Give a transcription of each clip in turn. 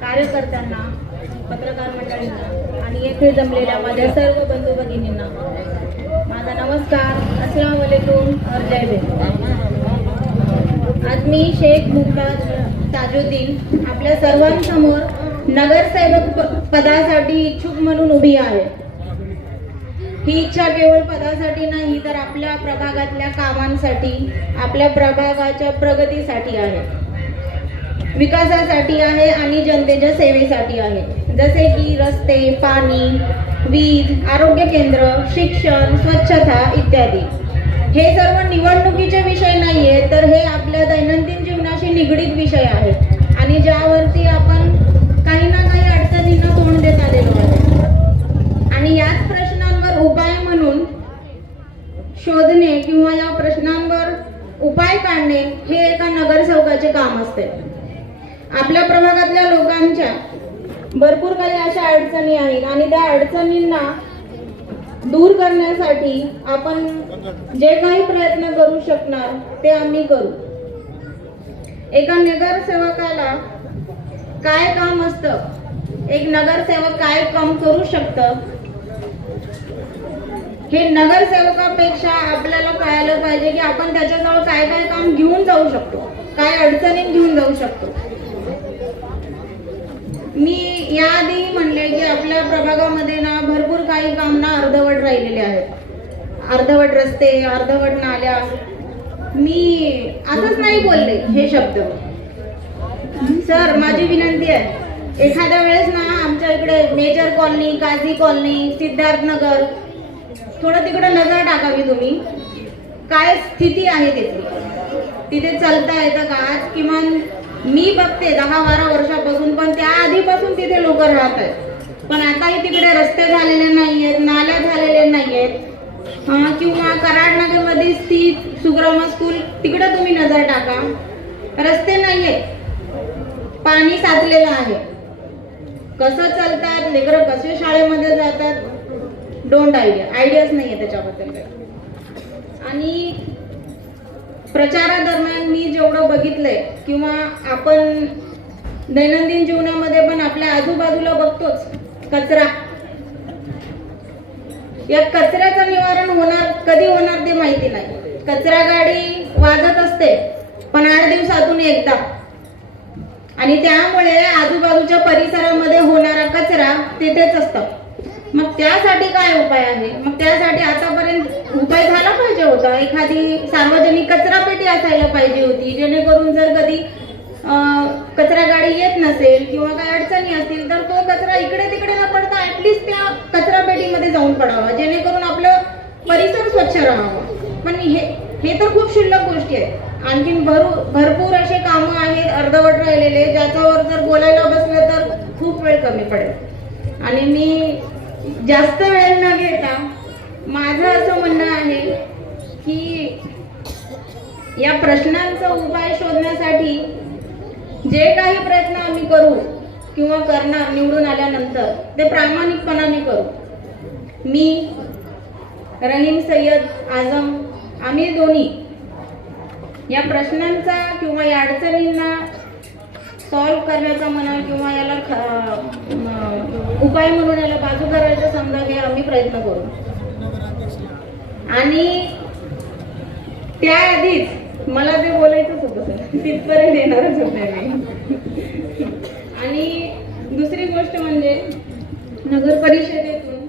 कार्यकर्त्यांना, पत्रकार मंडळींना आणि येथे जमलेल्या माझ्या सर्व बंधू भगिनींना माझा नमस्कार, अस्सलाम वालेकुम और जय भीम। आज मी शेख मुमताज ताजुद्दीन आपल्या सर्वांसमोर नगरसेवक पदासाठी इच्छुक म्हणून उभी आहे। ही इच्छा केवळ पदासाठी नाही तर आपल्या प्रभागातल्या कामांसाठी, आपल्या प्रभागाच्या प्रगतीसाठी आहे, विकासासाठी आहे आणि जनतेच्या सेवेसाठी आहे। जसे की रस्ते, पाणी, वीज, आरोग्य केंद्र, शिक्षण, स्वच्छता इत्यादी। हे सर्व निवडणुकीचे विषय नाहीये, तर हे आपल्या दैनंदिन जीवनाशी निगडीत विषय आहेत आणि ज्यावरती आपण काही ना काही अडचणींना तोंड देत आलेलो आहे आणि याच प्रश्नांवर उपाय म्हणून शोधणे किंवा या प्रश्नांवर उपाय काढणे हे एका नगरसेवकाचे काम असते। आपल्या प्रभागातल्या लोकांच्या भरपूर काही अशा अडचणी आहेत आणि त्या अडचणींना दूर करण्यासाठी आपण जे काही प्रयत्न करू शकणार ते आम्ही करू। एका नगरसेवकाला काय काम असतं, एक नगरसेवक काय काम करू शकतं, हे नगरसेवकापेक्षा आपल्याला कळायला पाहिजे की आपण त्याच्याजवळ काय काय काम घेऊन जाऊ शकतो, काय अडचणी घेऊन जाऊ शकतो। मी याआधी म्हणले की आपल्या प्रभागामध्ये ना भरपूर काही काम ना अर्धवट राहिलेले आहेत। अर्धवट रस्ते, अर्धवट नाल्या। मी असंच नाही बोलले हे शब्द सर, माझी विनंती आहे, एखाद्या वेळेस ना आमच्या इकडे major colony, Kazi colony, Siddharth Nagar थोडं तिकडे नजर टाकावी तुम्ही, काय स्थिती आहे तिथे चलता येतं का? आज किमान मी बघते 10-12 वर्षापासून, पण त्या आधीपासून तिथे लोक राहत आहेत, पण आताही तिकडे रस्ते झालेले नाहीयेत, नाल्या झालेले नाहीयेत। किंवा कराडनगर मध्ये स्थित सुग्रामा स्कूल तिकडे तुम्ही नजर टाका, रस्ते नाहीयेत, पाणी साचलेलं आहे। कसं चालतात लेकरं, कसे शाळेमध्ये जातात, डोंट आयडियाच नाहीये त्याच्याबद्दल काही। आणि प्रचारादरम्यान मी जेवढं बघितलंय किंवा आपण दैनंदिन जीवनामध्ये पण आपल्या आजूबाजूला बघतोच, कचरा। या कचऱ्याचं निवारण कधी होणार ते माहिती नाही। कचरा गाडी वाजत असते पण 8 दिवसातून एकदा, आणि त्यामुळे आजूबाजूच्या परिसरामध्ये होणारा कचरा तिथेच असतो। मग त्यासाठी काय उपाय आहे? मग त्यासाठी आतापर्यंत उपाय झाला पाहिजे होता, एखादी सार्वजनिक कचरा पेटी असायला पाहिजे होती, जेणेकरून जर कधी कचरा गाडी येत नसेल किंवा काही अडचणी असतील तर तो कचरा इकडे तिकडे न पडता ऍटलिस्ट त्या कचरा पेटीमध्ये जाऊन पडावा, जेणेकरून आपलं परिसर स्वच्छ राहावा। पण हे तर खूप क्षुल्लक गोष्टी आहेत। आणखीन भरपूर असे कामं आहेत अर्धवट राहिलेले, ज्याच्यावर जर बोलायला बसलं तर खूप वेळ कमी पडेल। आणि मी जास्त वेळ न घेता माझं असं म्हणणं आहे की या प्रश्नांचा उपाय शोधण्यासाठी जे काही प्रयत्न आम्ही करू किंवा करणार निवडून आल्यानंतर ते प्रामाणिकपणाने करू। मी, रहीम सय्यद, आझम, आम्ही दोन्ही या प्रश्नांचा किंवा या अडचणींना सॉल्व्ह करण्याचा म्हणा किंवा याला उपाय म्हणून याला बाजू करायचा समजा हे आम्ही प्रयत्न करू। आणि त्याआधीच मला जे बोलायचंच होतं सर, तिथपर्यंत येणारच होते मी। आणि दुसरी गोष्ट म्हणजे नगर परिषदेतून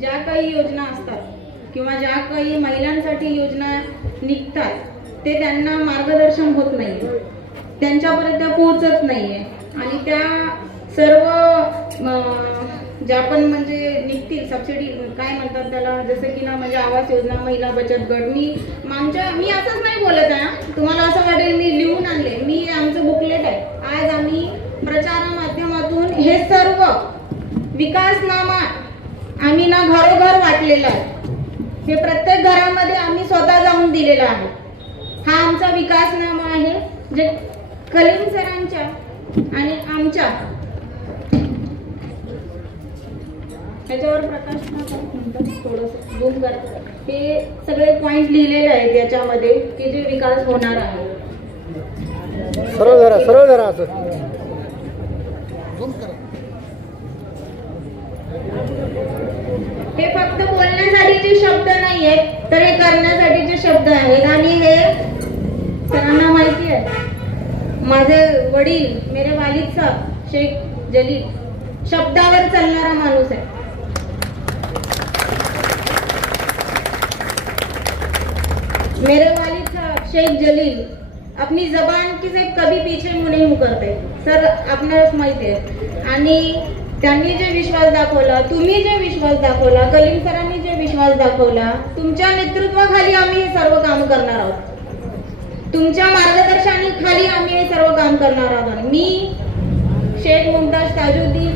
ज्या काही योजना असतात किंवा ज्या काही महिलांसाठी योजना निघतात ते त्यांना मार्गदर्शन होत नाही, त्यांच्यापर्यंत पोहोचत नाहीये। आणि त्या सर्व ज्या पण म्हणजे निघतील सबसिडी काय म्हणतात त्याला, जसं की ना म्हणजे आवास योजना, महिला बचत गट, मी असंच नाही बोलत आहे, तुम्हाला असं वाटेल मी लिहून आणले, मी आमचं बुकलेट आहे। आज आम्ही प्रचार माध्यमातून हे सर्व विकासनामा आम्ही ना घरोघर वाटलेलं आहे। हे प्रत्येक घरामध्ये आम्ही स्वतः जाऊन दिलेला आहे। हा आमचा विकासनामा आहे, जे कलीम सरांच्या आणि आमच्या त्याच्यावर प्रकाश थोडंसं झूम करा. हे सगळे पॉइंट लिहिलेले आहेत याच्यामध्ये की जे विकास होणार आहे. सरळ जरा असं हे फक्त बोलण्यासाठीचे शब्द नाही आहेत, तर हे करण्यासाठीचे शब्द आहेत. आणि हे सरांना माहिती आहे, माझे वडील मेरे वालिद साहब शेख जलील शब्दावर चालणारा माणूस आहे. मेरे वालिद साहब शेख जलील अपनी जबान की से कभी पीछे मुंह नहीं करते. सर आपणास माहिती आहे. आणि त्यांनी जे विश्वास दाखवला, तुम्ही जे विश्वास दाखवला, कलीम सरांनी जे विश्वास दाखवला, तुमच्या नेतृत्वाखाली आम्ही हे सर्व काम करणार आहोत. तुमच्या मार्गदर्शनाखाली आम्ही हे सर्व काम करणार आहोत. मी शेख मुमताज ताजुद्दीन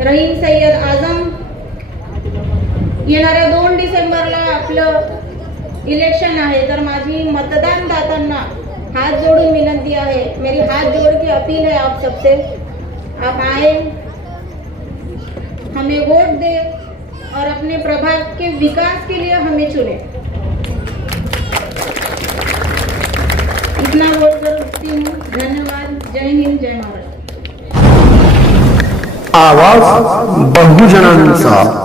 रहीम सय्यद आझम येणाऱ्या 2 डिसेंबरला आपलं इलेक्शन आहे, तर माझी मतदानदातांना हाथ जोड़ून विनंती है, मेरी हाथ जोड़ के अपील है आप सबसे, आप आए, हमें वोट दे और अपने प्रभाग के विकास के लिए हमें चुने. इतना बोलकर उठती हूँ. धन्यवाद. जय हिंद, जय महाराष्ट्र. आवाज बहुजनांचा.